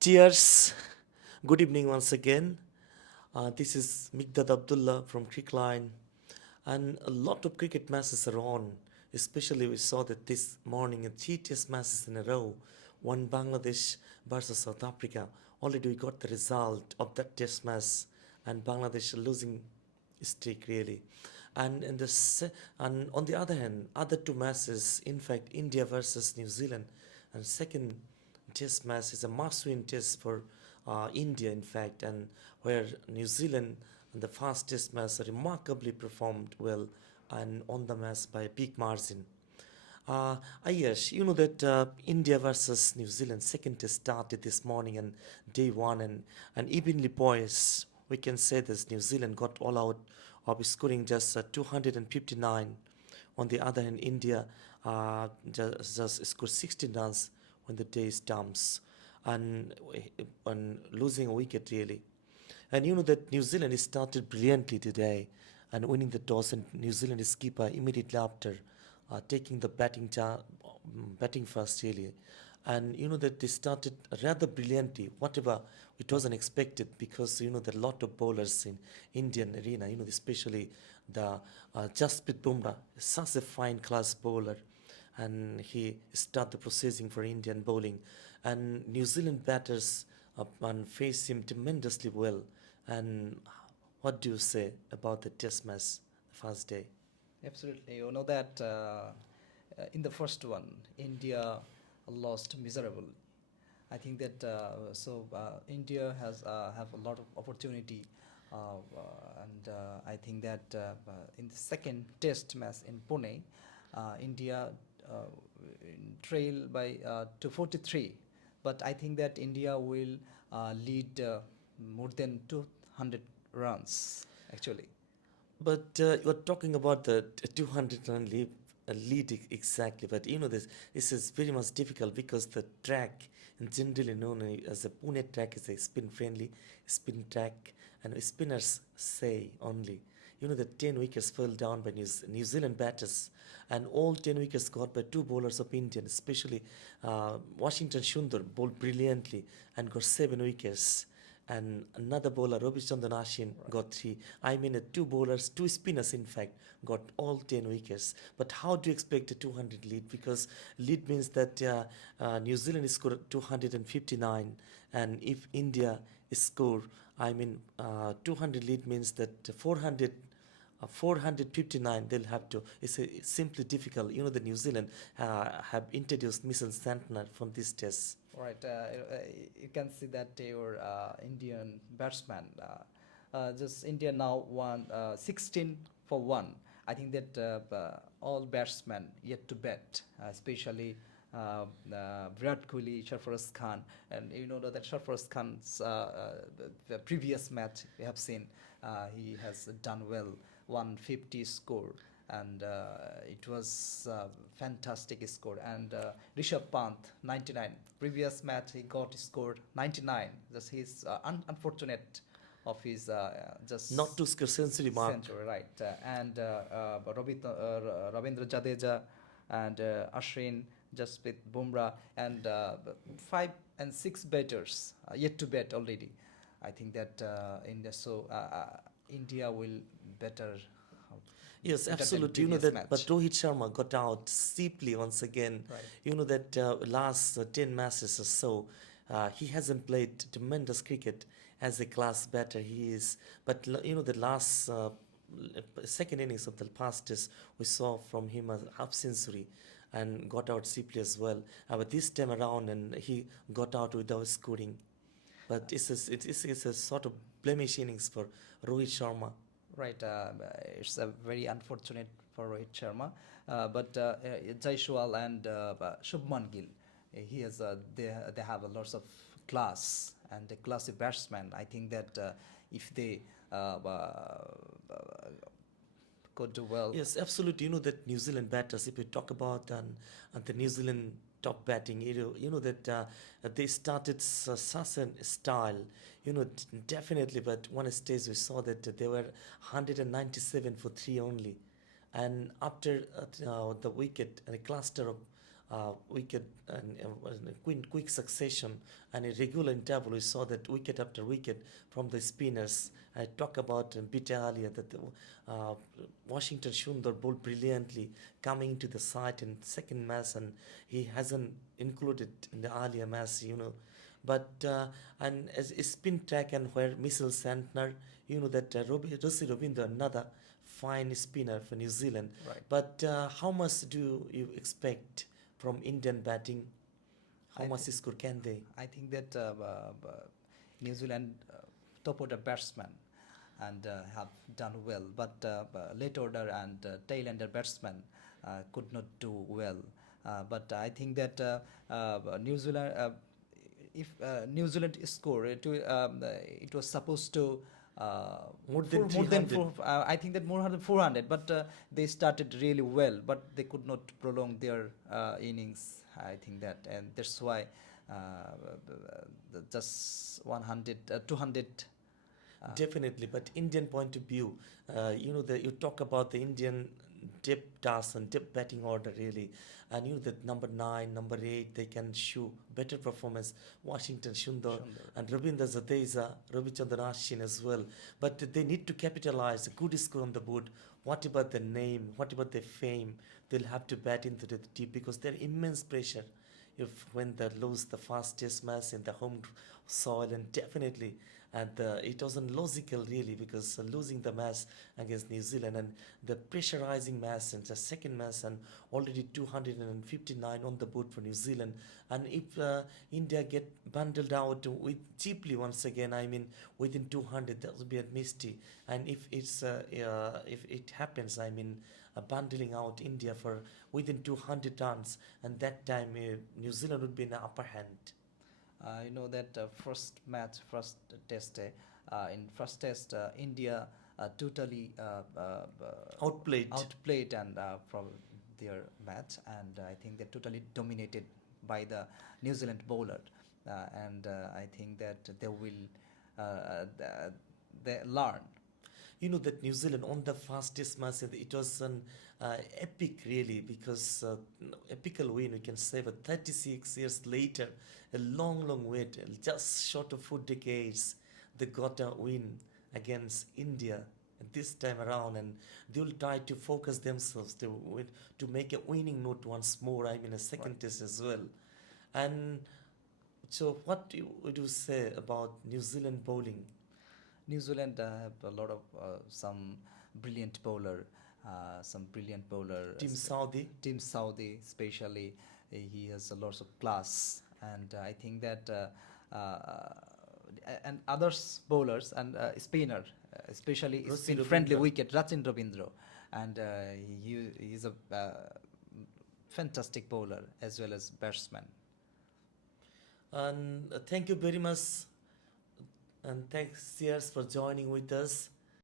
Cheers. Good evening once again. This is Migdad Abdullah from Crickline, and a lot of cricket matches are on. Especially, we saw that this morning three test matches in a row. One Bangladesh versus South Africa. Already we got the result of that test match, and Bangladesh losing streak really. And and on the other hand, other two matches, in fact, India versus New Zealand, and second test match is a must-win test for India, in fact, and where New Zealand in the first test match remarkably performed well and on the match by a big margin. Yes, you know that India versus New Zealand second test started this morning and day one and evenly poised. We can say this New Zealand got all out of scoring just 259. On the other hand, India just scored 16 runs when the day stumps and losing a wicket really. And you know that New Zealand started brilliantly today and winning the toss, and New Zealand skipper immediately after taking the batting first really. And you know that they started rather brilliantly, whatever it was unexpected because you know there are a lot of bowlers in Indian arena, you know, especially the Jasprit Bumrah, such a fine class bowler, and he started the processing for Indian bowling. And New Zealand batters and face him tremendously well. And what do you say about the test match the first day? Absolutely. You know that in the first one, India lost miserable. I think that India has have a lot of opportunity, and I think that in the second Test match in Pune, India trail by 243, but I think that India will lead more than 200 runs actually. But you're talking about the 200 run lead exactly. But you know this is very much difficult because the track, generally known as a Pune track, is a spin friendly spin track, and spinners say only. You know the 10 wickets fell down by New Zealand batters, and all 10 wickets got by two bowlers of India, especially Washington Sundar bowled brilliantly and got 7 wickets, and another bowler, Robichandran Ashwin, Right. got three. I mean, two bowlers, two spinners, in fact, got all 10 wickets. But how do you expect a 200 lead? Because lead means that New Zealand scored 259, and if India score, I mean, 200 lead means that 459 they'll have to. It's simply difficult. You know, the New Zealand have introduced Michelle Santner from this test. Right, you can see that your Indian batsman, just India now won 16 for 1. I think that all batsmen yet to bat, especially Virat Kohli, Sarfaraz Khan, and you know that Sarfaraz Khan's the previous match we have seen, he has done well, 150 score, and it was fantastic score. And Rishabh Pant 99. Previous match he got scored 99. Just his unfortunate of his Not just to score century mark. century, right? Ravindra Jadeja and Ashwin, Jasprit Bumrah, and 5 and 6 batters yet to bat already. I think that India will better Yes, better than absolutely. You know previous that, but match. Rohit Sharma got out steeply once again. Right. You know that last 10 matches or so, he hasn't played tremendous cricket as a class batter. He is, but you know the last second innings of the past test, we saw from him a half century and got out cheaply as well. But this time around, and he got out without scoring. But it's a sort of blemish innings for Rohit Sharma. Right, it's very unfortunate for Rohit Sharma, but Jaiswal and Shubman Gill, they have a lots of class and a classy batsman. I think that if they could do well. Yes, absolutely. You know that New Zealand batters, if we talk about the New Zealand top batting, you know that they started such a style, you know, definitely. But one stage we saw that they were 197 for three only. And after the wicket and a cluster of wicket in a quick succession and a regular interval. We saw that wicket after wicket from the spinners. I talked about a bit earlier that uh, Washington Sundar bowled brilliantly coming to the side in second match, and he hasn't included in the earlier match, But and as a spin track and where Mitchell Santner, that Rossi Ravindra, another fine spinner for New Zealand. Right. But how much do you expect from Indian batting? How I much thi- score can they? I think that New Zealand top order batsmen and have done well, but late order and tail ender batsmen could not do well. But I think that New Zealand, if New Zealand score, it was supposed to More than more than 300. I think that more than 400, but they started really well, but they could not prolong their innings. I think that, and that's why uh, just 100, 200. Definitely, but Indian point of view, you talk about the Indian depth task and depth batting order really, and that number 9, number 8, they can show better performance. Washington Sundar Sundar. and Ravindra Jadeja, Ravichandran Ashwin as well, but they need to capitalize a good score on the board. What about the name? What about their fame? They'll have to bat into the deep because there immense pressure if when they lose the first test match in the home soil, and definitely and it wasn't logical really because losing the match against New Zealand and the pressurizing match and the second match and already 259 on the board for New Zealand, and if India get bundled out with cheaply once again, I mean within 200, that would be a misty. And if it happens, I mean bundling out India for within 200 runs, and that time New Zealand would be in the upper hand. You know that first match, first test, in first test, India totally Outplayed. outplayed and from their match, and I think they totally dominated by the New Zealand bowler, and I think that they will they learn. That New Zealand on the fastest match, it was an epic really because epical win we can say, but 36 years later, a long wait, just short of 4 decades, they got a win against India this time around, and they will try to focus themselves to make a winning note once more, I mean a second Right. test as well. And so what would you say about New Zealand bowling? New Zealand have a lot of some brilliant bowler, some brilliant bowler. Team Saudi? Team Saudi, especially, he has a lots of class, and I think that and others bowlers and spinner, especially Rossi spin friendly Ravindra. wicket, Rachin Ravindra, and he is a fantastic bowler as well as batsman. And thank you very much, and thanks, Sears, for joining with us.